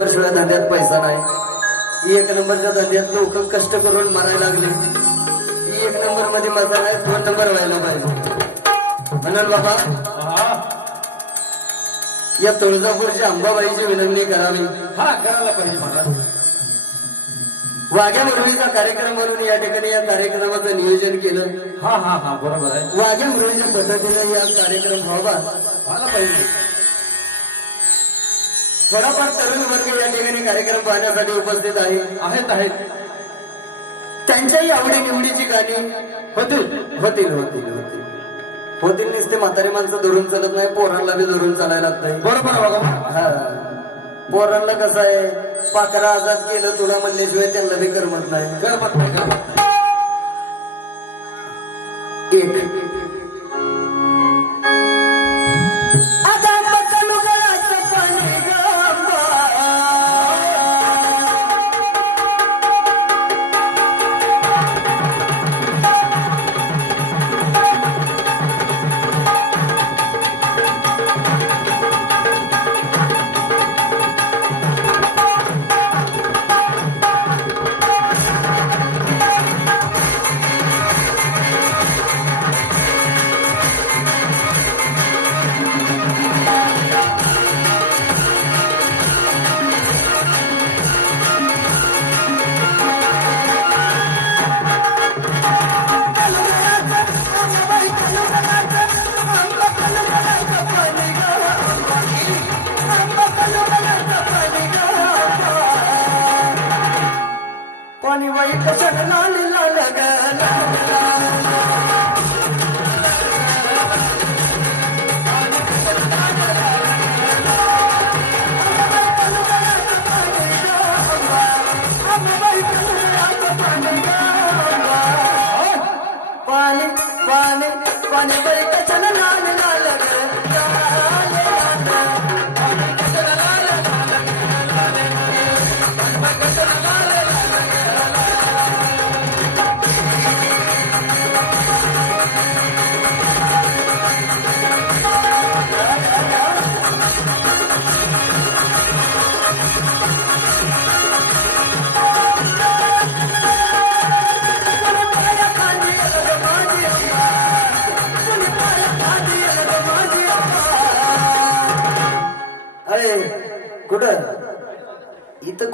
शिवाय धंद्यात पैसा नाही. एक नंबरच्या धंद्यात लोक कष्ट करून मारायला लागले. एक नंबरमध्ये मजा नाही दोन नंबर व्हायला पाहिजे. म्हणाल बाबा या तुळजापूरच्या अंबाबाईची विनंती करावी. हा करायला पाहिजे मला वाघ्या मुरळीचा कार्यक्रम म्हणून या ठिकाणी या कार्यक्रमाचं नियोजन केलं. हा हा हा बरोबर आहे. वाघ्या मुरळीच्या पद्धतीने या कार्यक्रम व्हावा. व्हायला पाहिजे. थोडाफार तरुण वर्ग या ठिकाणी कार्यक्रम पाहण्यासाठी उपस्थित आहे. आहेत आहेत. त्यांच्याही आवडी निवडीची गाणी होतील. होतील होतील होतील. होतील नुसते म्हातारी माणसं धरून चालत नाही पोरांना बी धरून चालायला लागतंय. बरोबर बघा. हा. पोरांना कसं आहे पाकरा आजाद केलं तुला म्हणल्याशिवाय त्यांना बी करमत नाही. गरमत नाही. एक.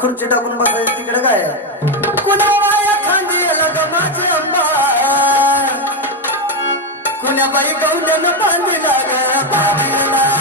खुर्ची टाकून बसायचं तिकडे काय? कुणा बाया खांदी माझी अंबा कुण्या बाई गौंड्यानं बांधला ग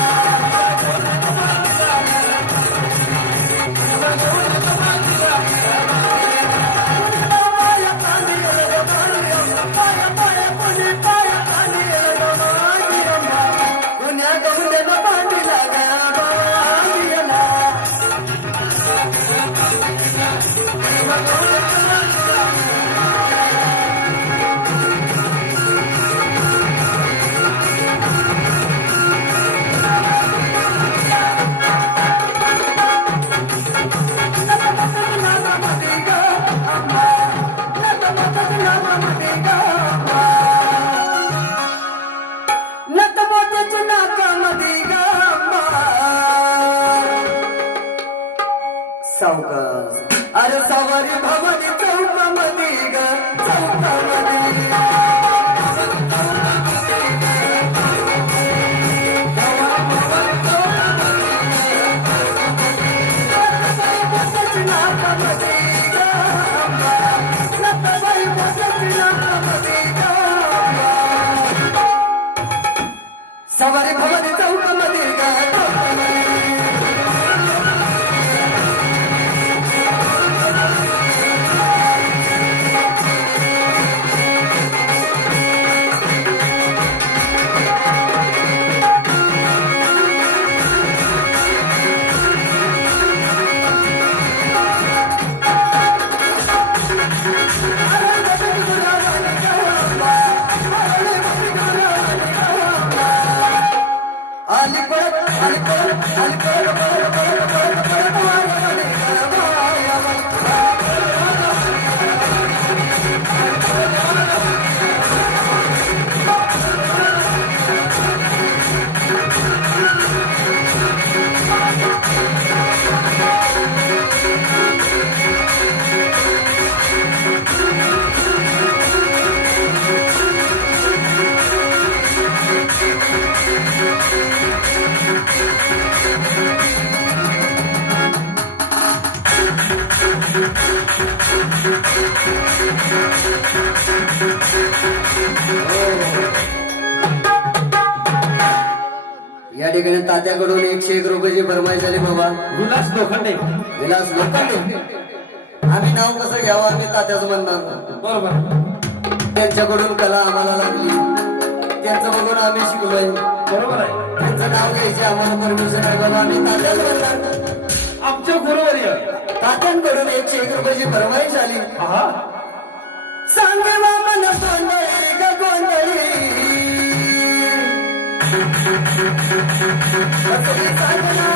सवारी भवानी या ठिकाणी तात्याकडून एकशे एक रुपयाची भरमाई झाली बाबा. विलास लोखंडे. विलास लोखंडे. आम्ही नाव कसं घ्यावं? आम्ही तात्याचं म्हणणार. बरोबर. त्यांच्याकडून कला आम्हाला लागली. त्यांचं बघून आम्ही शिकलोय. बरोबर आहे. त्यांचं नाव घ्यायचे आम्हाला परमिशन आहे बाबा. आम्ही तात्याच म्हणणार. आमच्या गुरुवर्य. तात्यांकडून एकशे एक रुपयाची भरमाई झाली. हा सांग मन गोंधळी? ग गोंधळी असली सांगना